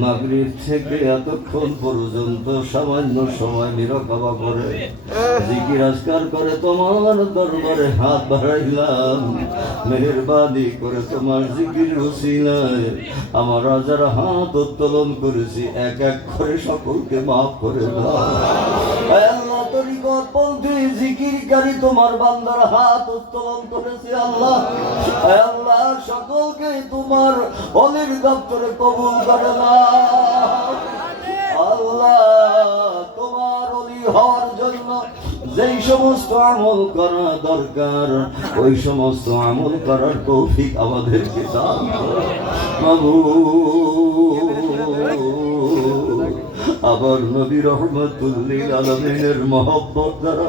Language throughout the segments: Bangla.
মাগরিব থেকে এতক্ষণ পর্যন্ত সামান্য সময় নিরকাবা করে জিকির আজকার করে তোমার দরবারে হাত বাড়াইলাম। মেহেরবানি করে তোমার জিকির উসিলায় আমার যারা হাত উত্তোলন করেছি এক এক করে সকলকে মাফ করে দাও। আল্লাহ তরিকতপন্থী জিকিরকারী তোমার বান্দার হাত উত্তোলন করেছে আল্লাহ। আল্লাহ সকলকে তোমার অলির দপ্তরে কবুল করে না। আল্লাহ তোমার অলি হওয়ার জন্য যেই সমস্ত আমল করা দরকার ওই সমস্ত আমল করার তৌফিক আমাদেরকে দান করো মাবুদ। আবার নবী রহমতুল লিল আলামিনের মহব্বত দ্বারা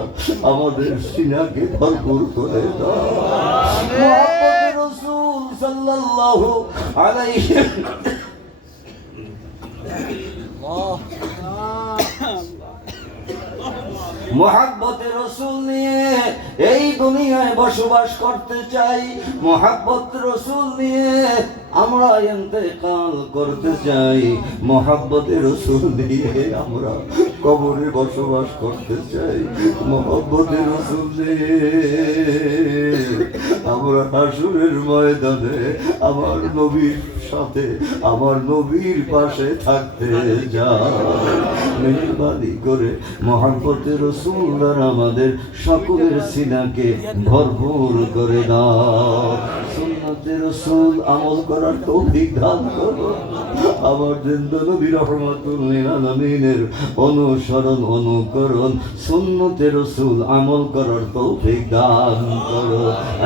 আমাদের সিনাকে ভরপুর করে দাও। মুহাম্মদ রাসূল সাল্লাল্লাহু আলাইহি মোহাব্বতে রসুল নিয়ে এই দুনিয়ায় বসবাস করতে চাই। মোহাব্বত রসুল নিয়ে আমরা ইন্তেকাল করতে চাই। মোহাব্বতে রসুল নিয়ে আমরা কবরে বসবাস করতে চাই। মোহাব্বতে রসুল নিয়ে আমরা হাসরের ময়দানে আমার নবীর সাথে আমার নবীর পাশে থাকতে যাই। মেহেরবানি করে মোহাব্বতে রসুল দ্বারা আমাদের সকলের সিনাকে ভরপুর করে দাও। সুন্নতে রসুল আমল করার তৌফিক দান করো। আমার জিন্দা নবী রহমাতুল লিল আলামিনের অনুসরণ অনুকরণ সুন্নতে রসুল আমল করার তৌফিক দান করো।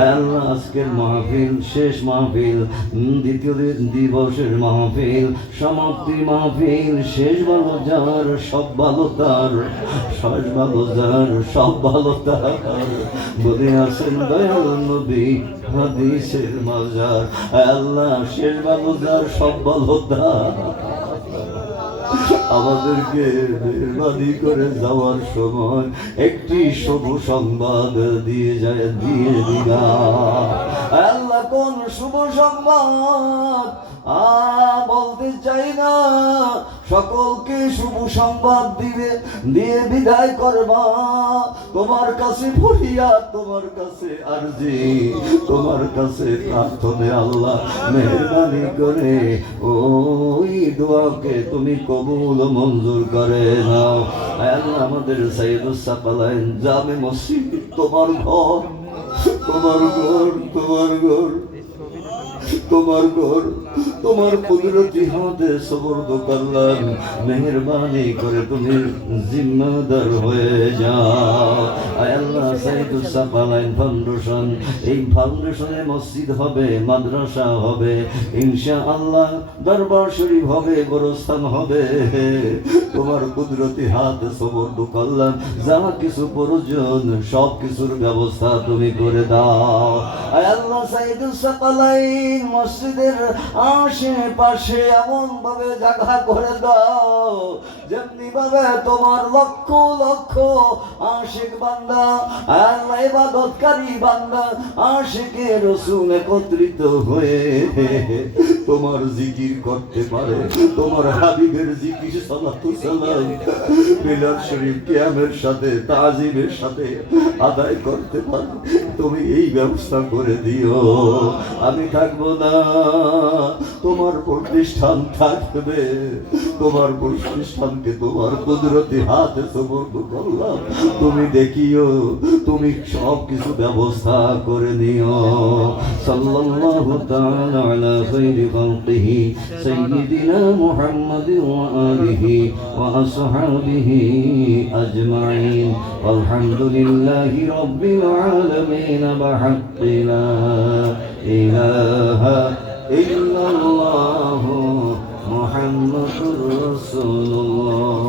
আল্লাহ আজকের মাহফিল শেষ মাহফিল, দ্বিতীয় দিবসের মাহফিল, সমাপ্তি মাহফিল, শেষ ভালো যার সব ভালো তার, শেষ ভালো যার সব ভালো তার বলে আছেন দয়াল নবী হাদিসের মাজার। আল্লাহ শেষ ভালো যার সব ভালো তার আমাদেরকে মেহেরবানি করে যাওয়ার সময় একটি শুভ সংবাদ দিয়ে দিবা। আল্লাহ কোন শুভ সংবাদ বলতে চাই না, সকলকে শুভ সংবাদ দিয়ে বিদায় করবা। তোমার কাছে ফরিয়াদ, তোমার কাছে আরজি, তোমার কাছে প্রার্থনা। আল্লাহ মেহেরবানি করে ওই দোয়াকে তুমি কবুল মঞ্জুর করে নাও। আল্লাহ আমাদের সাইয়্যিদুস সাকালাইন জামে মসজিদ তোমার ঘর, তোমার ঘর, তোমার ঘর, তোমার ঘর, তোমার কুদরতি হাতে সুবর্দ করলাম। মেহেরবানি করে তুমি জিম্মাদার হয়ে যাও। আল্লাহ সাইয়্যিদুস সাকালাইন ফাউন্ডেশন, এই ফাউন্ডেশনে মসজিদ হবে, মাদ্রাসা হবে, ইনশাআল্লাহ দরবার শরীফ হবে, গোরস্থান হবে। তোমার কুদরতি হাতে সুবর্দ করলাম। যা কিছু প্রয়োজন সব কিছুর ব্যবস্থা তুমি করে দাও। আল্লাহ সাইয়্যিদুস সাকালাইন মসজিদের আশেপাশে এমন ভাবে জায়গা করে দাও যেমনি ভাবে তোমার লক্ষ লক্ষ আশিক বান্দা, আল্লাহ ইবাদতকারী বান্দা, আশিকে রাসূল একত্রিত হয়ে তোমার জিকির করতে পারে। তোমার হাবিবের জিকির সালাতু সালাম মিলাদ শরীফ কিয়ামের সাথে তাজিমের সাথে আদায় করতে পারে। তুমি এই ব্যবস্থা করে দিও। আমি থাকবো না, তোমার প্রতিষ্ঠান থাকবে। তোমার প্রতিষ্ঠানকে তোমার কুদরতি হাতে সুবর্দ করলাম। তুমি দেখিও, তুমি সব কিছু ব্যবস্থা করে নিও। সাল্লাল্লাহু তাআলা আলা খায়রি খালকিহি সাইয়্যিদিনা মুহাম্মাদিন ওয়া আলিহি ওয়া আসহাবিহি আজমাইন। আলহামদুলিল্লাহি রাব্বিল আলামিন বিহাক্কি লা ইলাহা ইল্লাল্লাহু মুহাম্মাদুর রাসূলুল্লাহ।